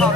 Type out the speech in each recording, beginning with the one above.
Hãy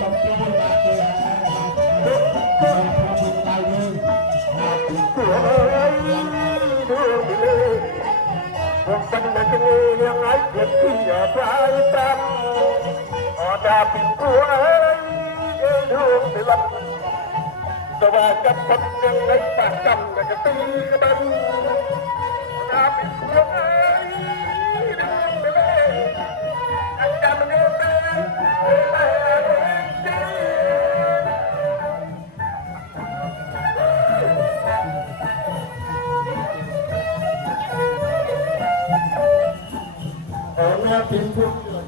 subscribe cho kênh Ghiền Mì Gõ để không bỏ lỡ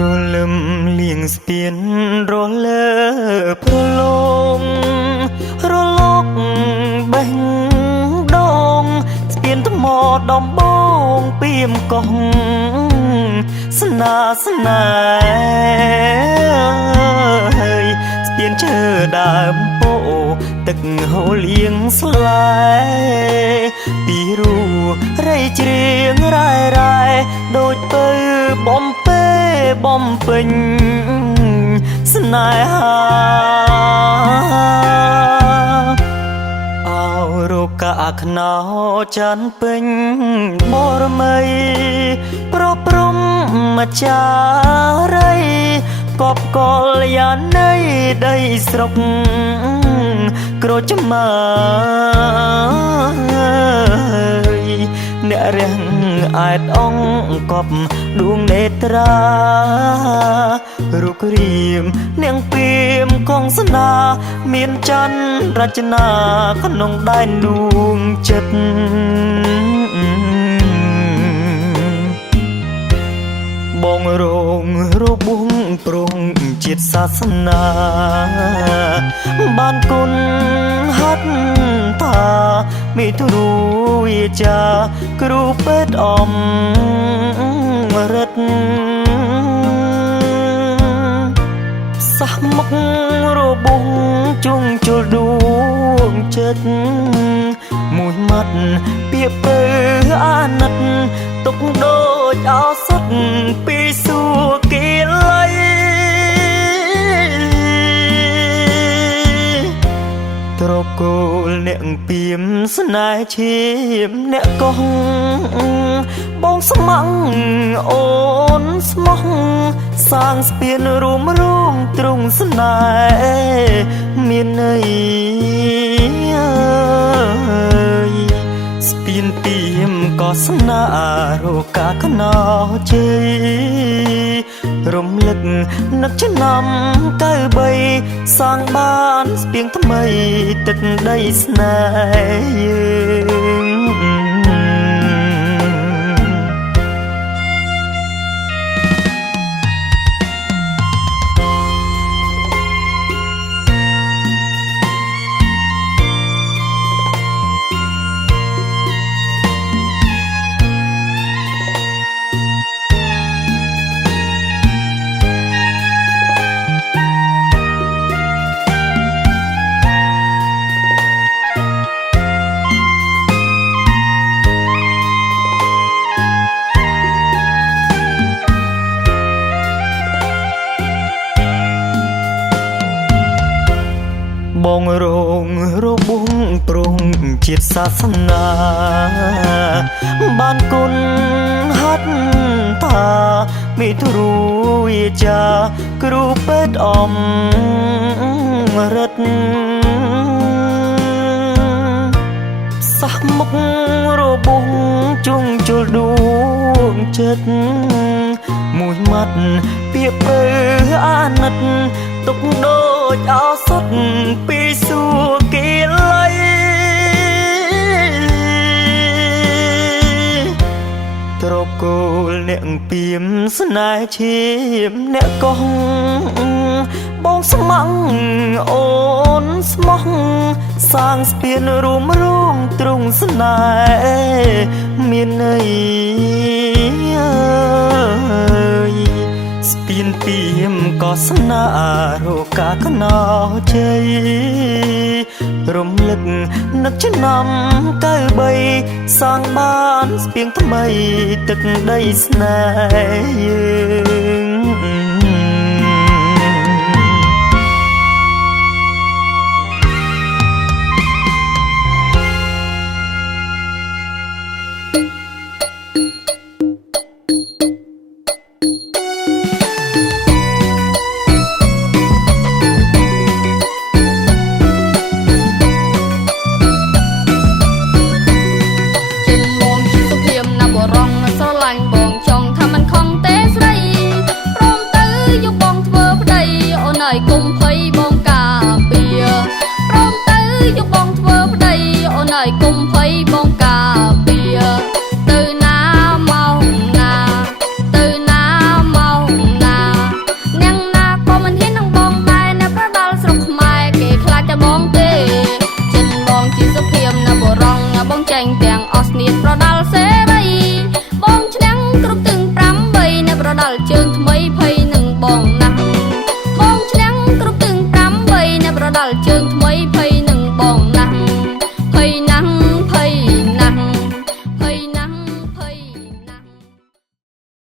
รอลมเลี่ยงสเปียนรอเลอพรลงรอลกแบ่งดองสเปียนตมอดอมบงเปียมกองสนาสนาสเปียนเจอดามโปตึกโหเลี้ยงสลายปีรูไรเจียงรายรายโดยเปือบอมเป้บอมปิงสนายหาเอาโรกะขนาวจันปิงบรมัยปรบรมมาจาไรกอบกอลยาในได้สรกโกรธมาเนรังอาจอ่องกอบดวงเนตรารุกรีมเนียงเปียมของสนาเมียนจันรัชนาขนงได้ดวงจิตบองโรงรูปบุ้งปรุงจิตศาสนาบ้านกุนฮัดตาไม่ทุรู้วิจากรูเป็ดอมรัดสามมกรูปบุ้งจุงจุลดวงจิตมวยมัดเปียเปื้ออานัดตกโดยเอาสัดปีสู่กีไลตรกกูเนียงเปียมสนายชิมเนียกองบองสมังโอนสมองสร้างสเปียนรูมรุ่งตรงสนายเมียนในสเปียนเปียมก็สนาโรกาขนาเจรมลึกนักจะนำใกล้ใบสร้างบ้านเพียงทำไมตึกได้สนาย បងរងរបួងប្រងជាតិសាសនាបានគុណហាត់តាមិទ្រូវាចាគ្រូពេទ្យអំរិទ្ធសះមុខរបួងជុងជលដួងចិត្តមួយម៉ាត់ពាក្យពើអាណិតទុកដូចអសត់ពីសួគីឡៃទ្រពគោលអ្នកពៀមស្នេហ៍ឈាមអ្នកកោះបងស្មងអូនស្មោះសាងស្ពានរួមរងទ្រង់ស្នេហ៍មានន័យស្ពានពៀមក៏ស្នារកាកណោជ័យរំលឹកនឹកឆ្នាំ93សាងបានស្ពានថ្មីទឹកដីស្នេហ៍យើងគុំភ័យបងការពារព្រមទៅយកបងធ្វើប្តីអូនអើយគុំភ័យបងការ